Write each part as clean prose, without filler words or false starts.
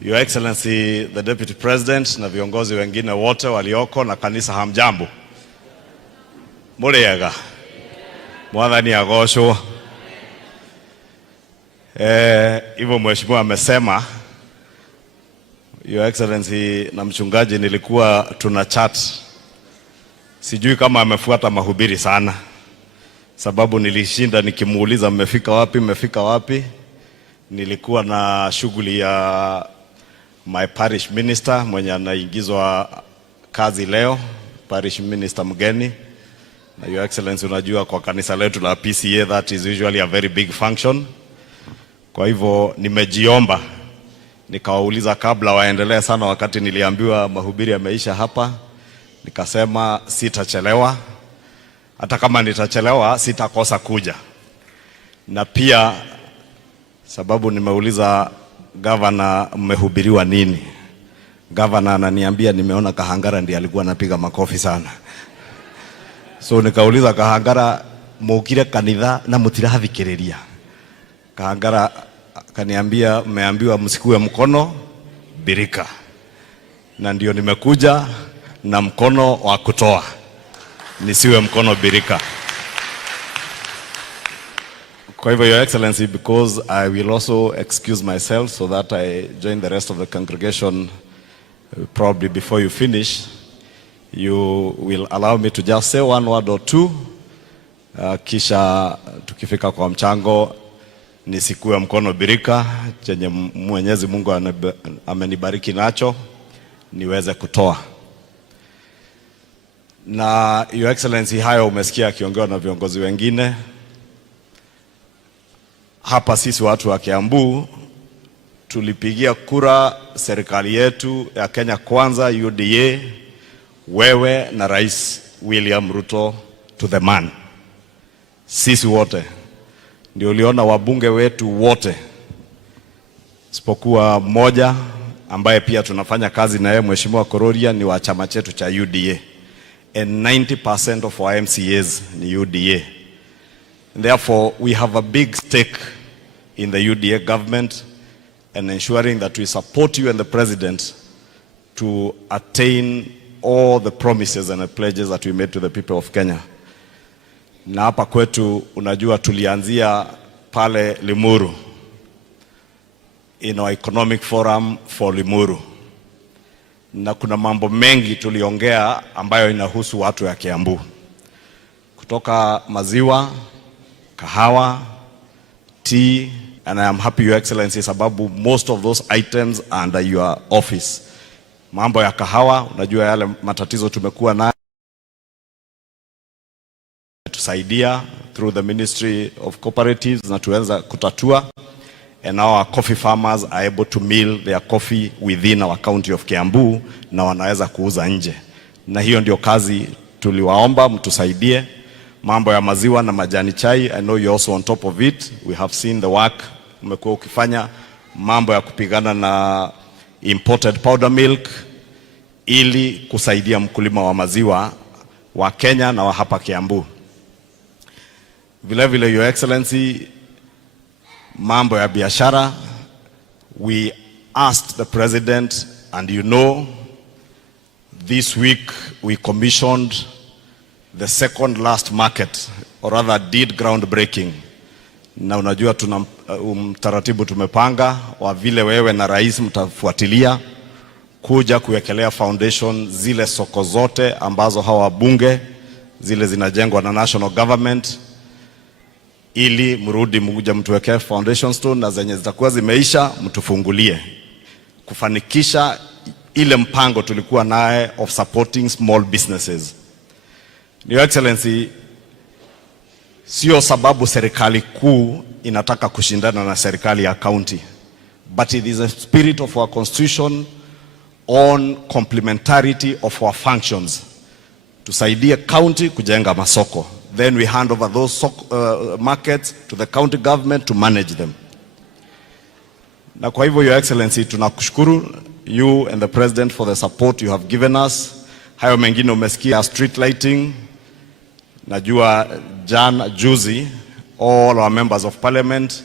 Your Excellency the Deputy President na viongozi wengine wote walioko na kanisa, hamjambo? Muriega? Mwathani agocwo. Hivyo mheshimiwa amesema, Your Excellency na mchungaji nilikuwa tuna chat. Sijui kama amefuata mahubiri sana, sababu nilishinda nikimuuliza mmefika wapi. Nilikuwa na shughuli ya my parish minister mwenye anaingizwa kazi leo, parish minister mgeni. Na Your Excellency, unajua kwa kanisa letu la PCA that is usually a very big function. Kwa hivyo nimejiomba, nikawauliza kabla waendelee sana, wakati niliambiwa mahubiri yameisha hapa, nikasema sitachelewa. Hata kama nitachelewa sitakosa kuja. Na pia sababu nimeuliza governor mmehubiriwa nini, governor ananiambia nimeona Kahangara ndiye alikuwa anapiga makofi sana. So nikauliza Kahangara, mukire kanitha na mutirathikiriria? Kahangara kaniambia mmeambiwa msikue mkono birika, na ndio nimekuja na mkono wa kutoa, nisiwe mkono birika. Kwa hivyo Your Excellency, because I will also excuse myself so that I join the rest of the congregation probably before you finish, you will allow me to just say one word or two, kisha tukifika kwa mchango nisikue mkono birika, chenye Mwenyezi Mungu amenibariki nacho niweze kutoa. Na Your Excellency, hayo umesikia akiongewa na viongozi wengine. Hapa sisi watu wa Kiambu tulipigia kura serikali yetu ya Kenya Kwanza UDA, wewe na Rais William Ruto to the man. Sisi wote ndio uliona wabunge wetu wote isipokuwa mmoja ambaye pia tunafanya kazi na yeye, Mheshimiwa Kororia, ni wa chama chetu cha UDA, and 90% of our MCAs ni UDA. Therefore, we have a big stake in the UDA government and ensuring that we support you and the President to attain all the promises and the pledges that we made to the people of Kenya. Na hapa kwetu unajua tulianzia pale Limuru in our economic forum for Limuru, na kuna mambo mengi tuliongea ambayo inahusu watu ya Kiambu, kutoka maziwa, kahawa, tea, and I am happy Your Excellency sababu most of those items are under your office. Mambo ya kahawa, unajua yale matatizo tumekuwa nayo, tusaidia through the Ministry of Cooperatives na tuweza kutatua, and now our coffee farmers are able to mill their coffee within our county of Kiambu na wanaweza kuuza nje. Na hiyo ndio kazi tuliwaomba mtusaidie. Mambo ya maziwa na majani chai, I know you're also on top of it. We have seen the work umekuwa ukifanya, mambo ya kupigana na imported powder milk, ili kusaidia mkulima wa maziwa wa Kenya na wa hapa Kiambu. Vile vile Your Excellency, mambo ya biashara, we asked the President, and you know, this week we commissioned the second last market, or rather did groundbreaking. Na unajua tuna taratibu tumepanga wa vile wewe na rais mtafuatilia kuja kuwekelea foundation zile soko zote ambazo hawa bunge zile zinajengwa na national government, ili mrudi mkuja mtuwekee foundation stone, na zenye zitakuwa zimeisha mtufungulie, kufanikisha ile mpango tulikuwa naye of supporting small businesses. Your Excellency, sio sababu serikali kuu inataka kushindana na serikali ya county, but it is a spirit of our constitution on complementarity of our functions. Tusaidie county kujenga masoko, then we hand over those markets to the county government to manage them. Na kwa hivyo Your Excellency, tunakushukuru you and the President for the support you have given us. Hayo mengine umesikia, street lighting. Najua juzi all our members of parliament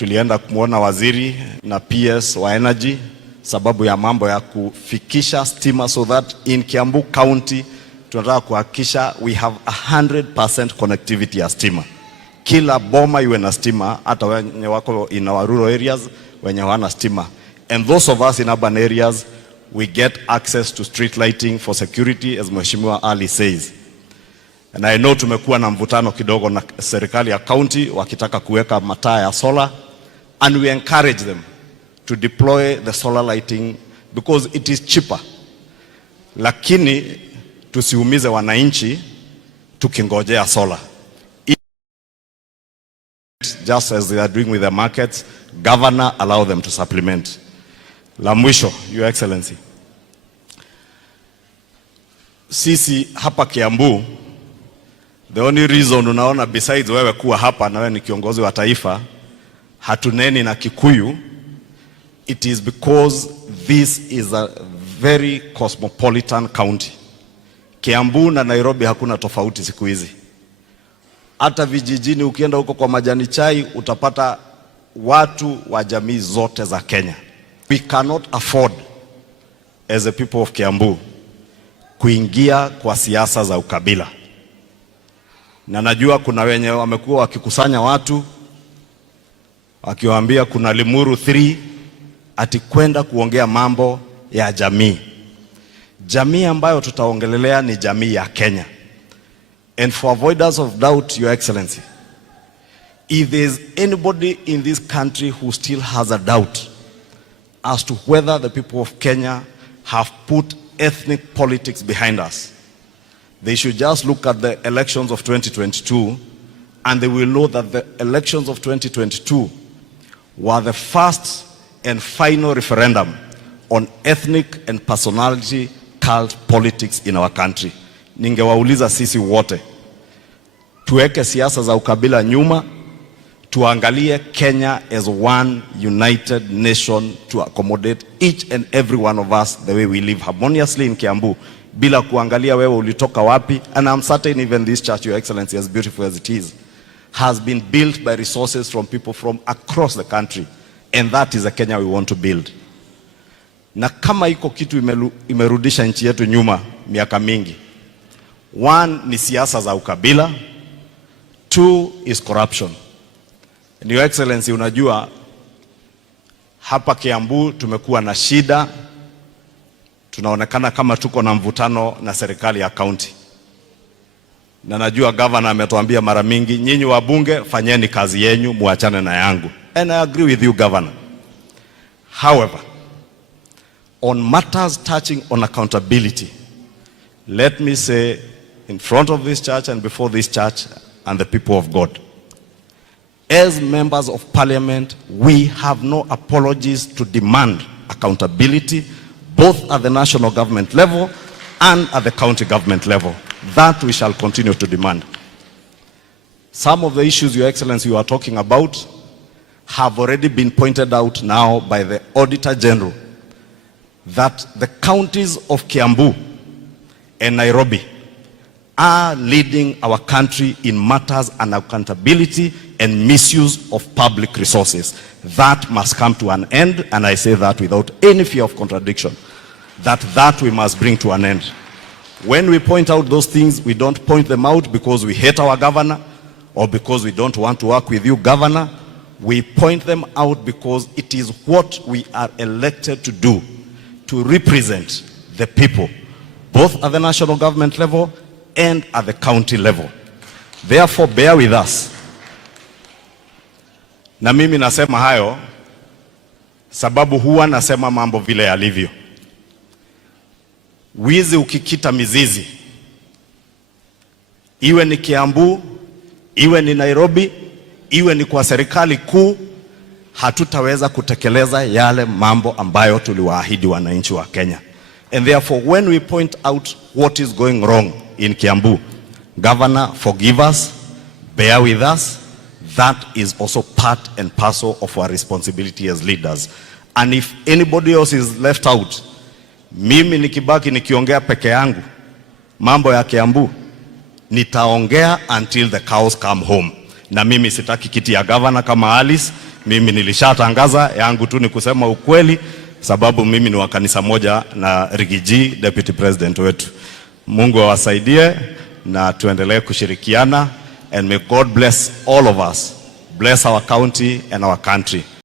tulienda kumwona waziri na PS wa energy sababu ya mambo ya kufikisha stima, so that in Kiambu County tunataka kuhakikisha we have 100% connectivity ya stima. Kila boma iwe na stima, hata wenye wako in our rural areas wenye hawana stima. And those of us in urban areas, we get access to street lighting for security, as Mheshimiwa Ali says. And I know tumekuwa na mvutano kidogo na serikali ya county wakitaka kuweka mataa ya solar, and we encourage them to deploy the solar lighting because it is cheaper. Lakini tusiumize wananchi tukingojea solar. Just as they are doing with the markets, governor allow them to supplement. La mwisho, Your Excellency, sisi hapa Kiambu, the only reason unaona besides wewe kuwa hapa na wewe ni kiongozi wa taifa hatuneni na Kikuyu, it is because this is a very cosmopolitan county. Kiambu na Nairobi hakuna tofauti siku hizi. Hata vijijini ukienda huko kwa majani chai utapata watu wa jamii zote za Kenya. We cannot afford as a people of Kiambu kuingia kwa siasa za ukabila. Na najua kuna wenye wamekuwa wakikusanya watu wakiwaambia kuna Limuru 3 ati kwenda kuongea mambo ya jamii. Jamii ambayo tutaongelelea ni jamii ya Kenya. And for avoidance of doubt, Your Excellency, if there is anybody in this country who still has a doubt as to whether the people of Kenya have put ethnic politics behind us, they should just look at the elections of 2022 and they will know that the elections of 2022 were the first and final referendum on ethnic and personality cult politics in our country. Ningewauliza sisi wote tuweke siasa za ukabila nyuma, tuangalie Kenya as one united nation to accommodate each and every one of us the way we live harmoniously in Kiambu, bila kuangalia wewe ulitoka wapi. And I'm certain even this church, Your Excellency, as beautiful as it is, has been built by resources from people from across the country, and that is the Kenya we want to build. Na kama iko kitu imerudisha nchi yetu nyuma miaka mingi, one ni siasa za ukabila, two is corruption. And Your Excellency, unajua hapa Kiambu tumekuwa na shida, tunaonekana kama tuko na mvutano na serikali ya county. Na najua governor ametuambia mara mingi, nyinyi wabunge fanyeni kazi yenu, muachane na yangu. And I agree with you, Governor. However, on matters touching on accountability, let me say in front of this church and before this church and the people of God, as members of parliament, we have no apologies to demand accountability, both at the national government level and at the county government level. That we shall continue to demand. Some of the issues, Your Excellency, you are talking about have already been pointed out now by the Auditor General, that the counties of Kiambu and Nairobi are leading our country in matters and accountability and misuse of public resources. That must come to an end, and I say that without any fear of contradiction, that we must bring to an end. When we point out those things, we don't point them out because we hate our governor or because we don't want to work with you, Governor. We point them out because it is what we are elected to do, to represent the people, both at the national government level and at the county level. Therefore, bear with us. Na mimi nasema hayo sababu huwa nasema mambo vile yalivyo. Wizi ukikita mizizi, iwe ni Kiambu, iwe ni Nairobi, iwe ni kwa serikali kuu, hatutaweza kutekeleza yale mambo ambayo tuliwaahidi wananchi wa Kenya. And therefore, when we point out what is going wrong in Kiambu, Governor, forgive us, bear with us. That is also part and parcel of our responsibility as leaders. And if anybody else is left out, mimi nikibaki nikiongea peke yangu mambo ya Kiambu, nitaongea until the cows come home. Na mimi sitaki kiti ya governor kama Alice, Mimi nilishatangaza yangu tu ni kusema ukweli, sababu mimi ni wa kanisa moja na Rigiji, deputy president wetu. Mungu awasaidie na tuendelee kushirikiana, and may God bless all of us, bless our county and our country.